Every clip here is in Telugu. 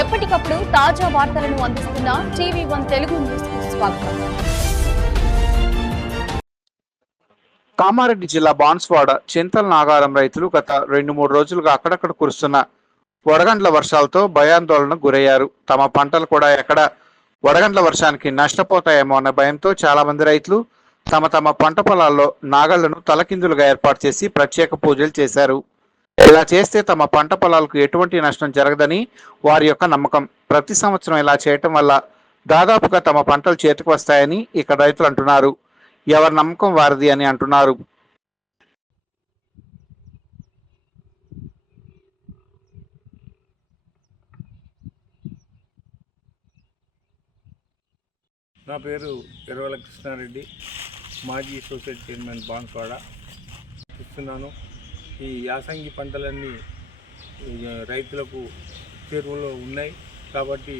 ఎప్పటికప్పుడు తాజా వార్తలను అందిస్తున్న TV1 తెలుగు న్యూస్ కు స్వాగతం. కామారెడ్డి జిల్లా బాన్స్వాడ చింతల నాగారం రైతులు గత 2-3 రోజులుగా అక్కడక్కడ కురుస్తున్న వడగండ్ల వర్షాలతో భయాందోళనకు గురయ్యారు. తమ పంటలు కూడా ఎక్కడ వడగండ్ల వర్షానికి నష్టపోతాయేమో అన్న భయంతో చాలా మంది రైతులు తమ పంట పొలాల్లో నాగళ్లను తలకిందులుగా ఏర్పాటు చేసి ప్రత్యేక పూజలు చేశారు. ఇలా చేస్తే తమ పంట పొలాలకు ఎటువంటి నష్టం జరగదని వారి యొక్క నమ్మకం. ప్రతి సంవత్సరం ఇలా చేయటం వల్ల దాదాపుగా తమ పంటలు చేతికి వస్తాయని ఇక్కడ రైతులు అంటున్నారు. ఎవరి నమ్మకం వారిది అని అంటున్నారు. నా పేరు ఎర్రవల కృష్ణారెడ్డి, మాజీ సొసైటీ చైర్మన్ బాన్స్వాడ ఇస్తున్నాను. ఈ యాసంగి పంటలన్నీ రైతులకు చెరువులో ఉన్నాయి కాబట్టి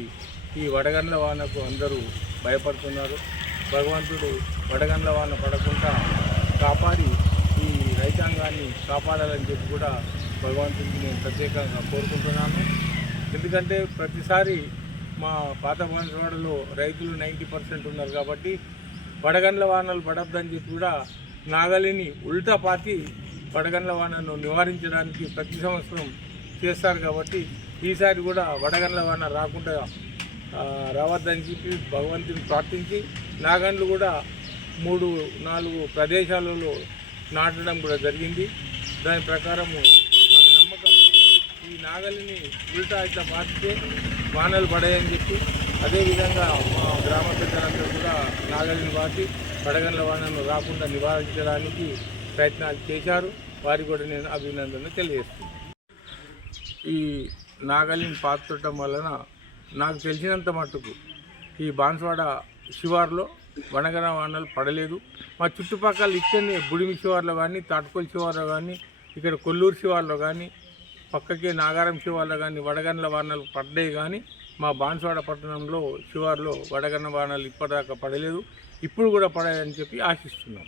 ఈ వడగండ్ల వానకు అందరూ భయపడుతున్నారు. భగవంతుడు వడగండ్ల వాన పడకుండా కాపాడి ఈ రైతాంగాన్ని కాపాడాలని చెప్పి కూడా భగవంతుడిని నేను ప్రత్యేకంగా కోరుకుంటున్నాను. ఎందుకంటే ప్రతిసారి మా పాత బాన్స్వాడలో రైతులు 90% ఉన్నారు కాబట్టి వడగండ్ల వానలు పడద్దని చెప్పి కూడా నాగలిని ఉల్టా పాతి వడగండ్ల వానను నివారించడానికి ప్రతి సంవత్సరం చేస్తారు. కాబట్టి ఈసారి కూడా వడగండ్ల వాన రాకుండా రావద్దని చెప్పి భగవంతుని ప్రార్థించి నాగండ్లు కూడా 3-4 ప్రదేశాలలో నాటడం కూడా జరిగింది. దాని ప్రకారము మాకు నమ్మకం ఈ నాగలిని ఉల్టా ఇట్లా పాతితే వానలు పడాయని చెప్పి, అదేవిధంగా మా గ్రామ పెద్దలందరూ కూడా నాగలిని పాతి వడగండ్ల వానను రాకుండా నివారించడానికి ప్రయత్నాలు చేశారు. వారికి కూడా నేను అభినందనలు తెలియజేస్తున్నాను. ఈ నాగలిని పాతటం వలన నాకు తెలిసినంత మట్టుకు ఈ బాన్స్వాడ శివార్లో వడగండ్ల వానలు పడలేదు. మా చుట్టుపక్కల ఇక్కడనే బుడిమి శివార్లో కానీ, తాటుకొల్లి శివార్లో కానీ, ఇక్కడ కొల్లూరు శివార్లో కానీ, పక్కకే నాగారం శివార్లో కానీ వడగండ్ల వానలు పడ్డాయి. కానీ మా బాన్స్వాడ పట్టణంలో శివార్లో వడగండ్ల వానలు ఇప్పటిదాకా పడలేదు. ఇప్పుడు కూడా పడాయని చెప్పి ఆశిస్తున్నాం.